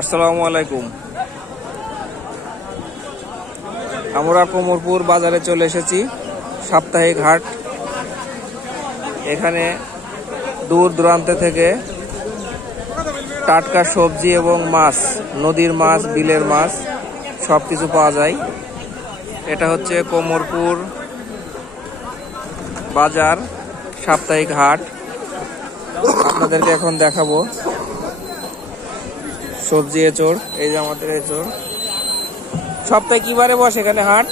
আসসালামু আলাইকুম। আমরা কোমরপুর বাজারে চলে এসেছি। সাপ্তাহিক হাট। এখানে দূর দূরান্ত থেকে টাটকা সবজি এবং মাছ, নদীর মাছ, বিলের মাছ সবকিছু পাওয়া যায়। এটা হচ্ছে কোমরপুর বাজার সাপ্তাহিক হাট। আপনাদেরকে এখন দেখাবো সবজি এচোর। এই যে আমাদের এচোর। সপ্তাহে কি বারে বসে এখানে হাট?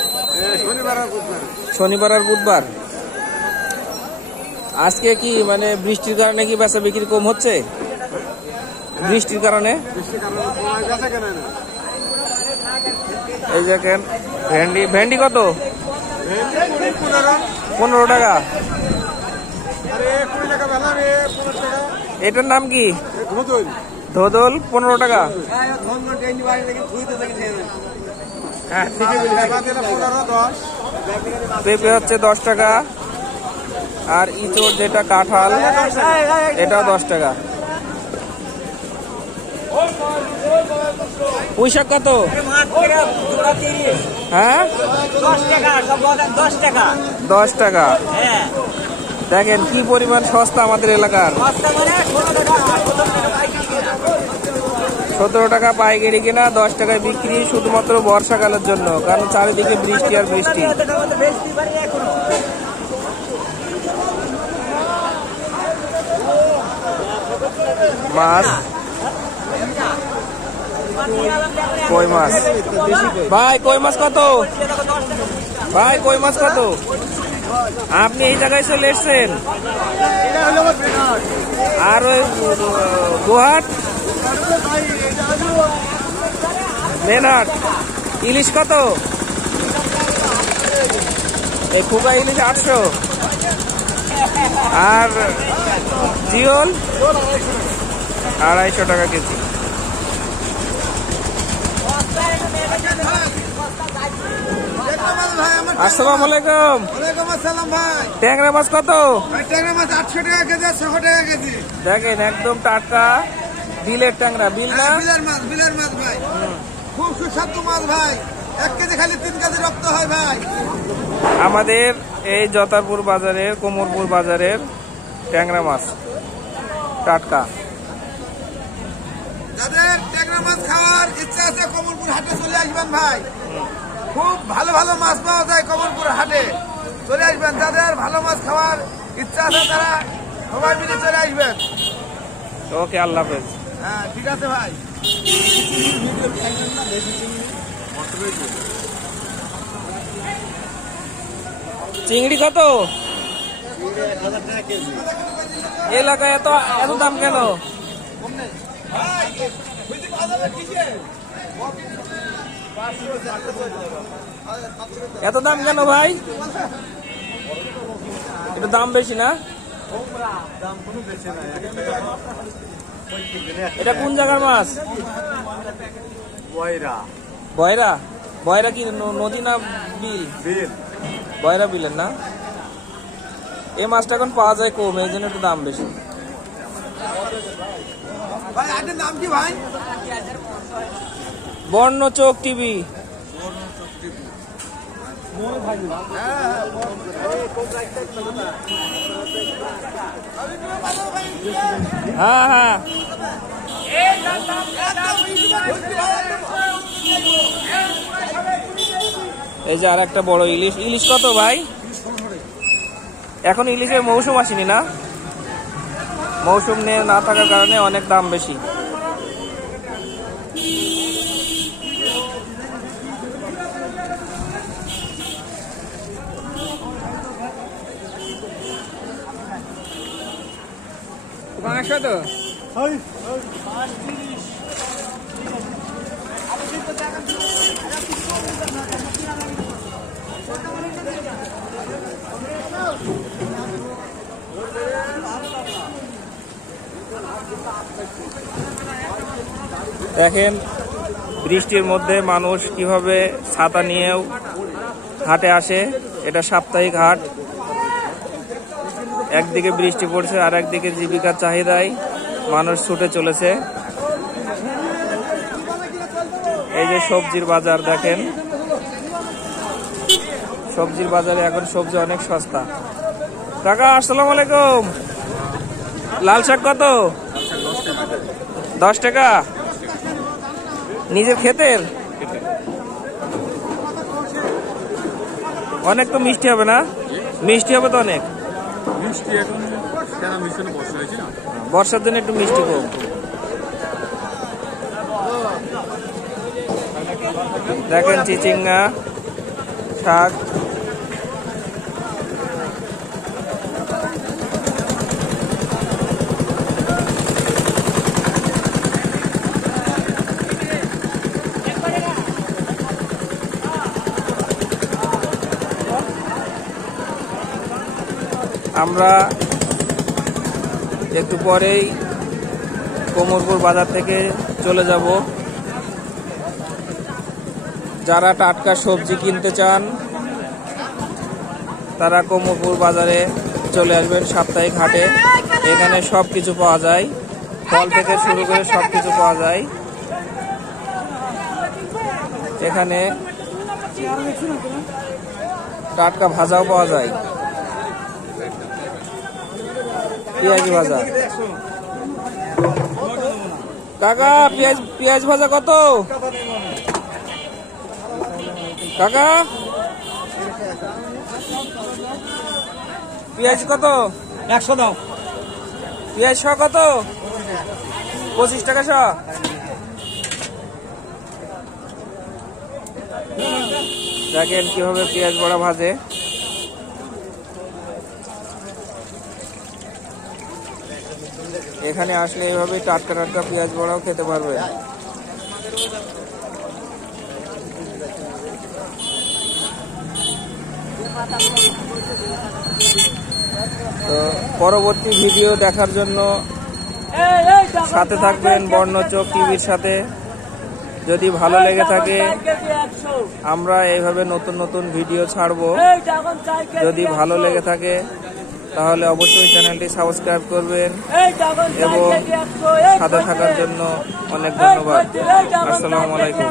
শনিবার আর বুধবার। আজকে কি মানে বৃষ্টির কারণে কি বেচা বিক্রি কম হচ্ছে? বৃষ্টির কারণে এই দেখেন ভেন্ডি। ভেন্ডি কত? 15 টাকা। এটার নাম কি? ধোদল। 15 টাকা। পেঁপে হচ্ছে 10 টাকা। আর ইঁচড় যেটা কাঁঠাল, এটাও 10 টাকা। পুঁইশাক কত? হ্যাঁ 10 টাকা। দেখেন কি পরিমাণ সস্তা আমাদের এলাকার। 17 টাকা পাইকারি কিনা, 10 টাকায় বিক্রি, শুধুমাত্র বর্ষাকালের জন্য, কারণ চারিদিকে বৃষ্টি আর বৃষ্টি। মাছ, কই মাছ। ভাই কই মাছ কত? ভাই কই মাছ কত? আপনি এই জায়গায় চলে এসছেন? আর ওই গোহাট মেনহাট। ইলিশ কত? এই খুকা ইলিশ 800। আর জিওল 250 টাকা কেজি। আসসালামু আলাইকুম। ট্যাংরা মাছ কত? ট্যাংরা মাছ 800 টাকা কেজি, 600 টাকা কেজি। দেখেন একদম টাটকা বিলের ট্যাংরা। বিল না? বিলের মাছ ভাই, খুব সুস্বাদু মাছ ভাই। 1 কেজি খালি 3 কেজি রক্ত হয় ভাই। আমাদের এই জতারপুর বাজারের, কোমরপুর বাজারের ট্যাংরা মাছ টাটকা। যাদের ট্যাংরা মাছ খাওয়ার ইচ্ছা আছে কোমরপুর হাটে চলে আসবেন ভাই। খুব ভালো ভালো মাছ পাওয়া যায় কোমরপুর হাটে, চলে আসবেন। যাদের ভালো মাছ খাওয়ার ইচ্ছা আছে তারা সবাই মিলে চলে আসবেন। ওকে, আল্লাহ হাফেজ। হ্যাঁ ঠিক আছে ভাই। চিংড়ি কত? এলাকায় এত এত দাম কেন? এত দাম কেন ভাই? এটা দাম বেশি না? এটা কোন জায়গার মাছ? বয়রা। বয়রা কি নদী না বিল? বয়রা বিলের না? এই মাছটা এখন পাওয়া যায় কম, এই জন্য একটু দাম বেশি। নাম কি ভাই? বর্ণচোখ টিভি। হ্যাঁ হ্যাঁ। এই যে আর একটা বড় ইলিশ। ইলিশ কত ভাই? এখন ইলিশের মৌসুম আসেনি না? মৌসুম না থাকার কারণে অনেক দাম বেশি। দেখেন বৃষ্টির মধ্যে মানুষ কিভাবে ছাতা নিয়েও হাটে আসে। এটা সাপ্তাহিক হাট। একদিকে বৃষ্টি পড়ছে আর একদিকে জীবিকার চাহিদায় মানুষ ছুটে চলেছে। যে সবজির বাজার দেখেন, সবজির বাজারে এখন সবজি অনেক সস্তা। কাকা আসসালামু আলাইকুম, লাল শাক কত? 10 টাকা। নিজের ক্ষেতের? অনেক তো মিষ্টি হবে না? মিষ্টি হবে তো অনেক। মিষ্টি এখন কেন মিষ্টি বর্ষা হয়েছে না, বর্ষার জন্য একটু মিষ্টি কম। দেখেন চিচিঙ্গা শাক, আমরা একটু পরেই কোমরপুর বাজার থেকে চলে যাব। যারা টাটকা সবজি কিনতে চান তারা কোমরপুর বাজারে চলে আসবেন, সাপ্তাহিক হাটে। এখানে সবকিছু পাওয়া যায়, ফল থেকে শুরু করে সবকিছু পাওয়া যায়। এখানে টাটকা ভাজাও পাওয়া যায়, পেঁয়াজি ভাজা। কাকা পেঁয়াজ ভাজা কত? কাকা পেঁয়াজ কত? 100 দাও। পেঁয়াজ শ কত? 25 টাকা শ। দেখেন কিভাবে পেঁয়াজ বড়া ভাজে। এখানে আসলে এইভাবে টাটকা টাটকা পেঁয়াজ বড়াও খেতে পারবে। তো পরবর্তী ভিডিও দেখার জন্য সাথে থাকবেন বর্ণচোখ টিভির সাথে। যদি ভালো লেগে থাকে আমরা এইভাবে নতুন নতুন ভিডিও ছাড়বো। যদি ভালো লেগে থাকে তাহলে অবশ্যই চ্যানেলটি সাবস্ক্রাইব করবেন এবং সাথে থাকার জন্য অনেক ধন্যবাদ। আসসালামু আলাইকুম।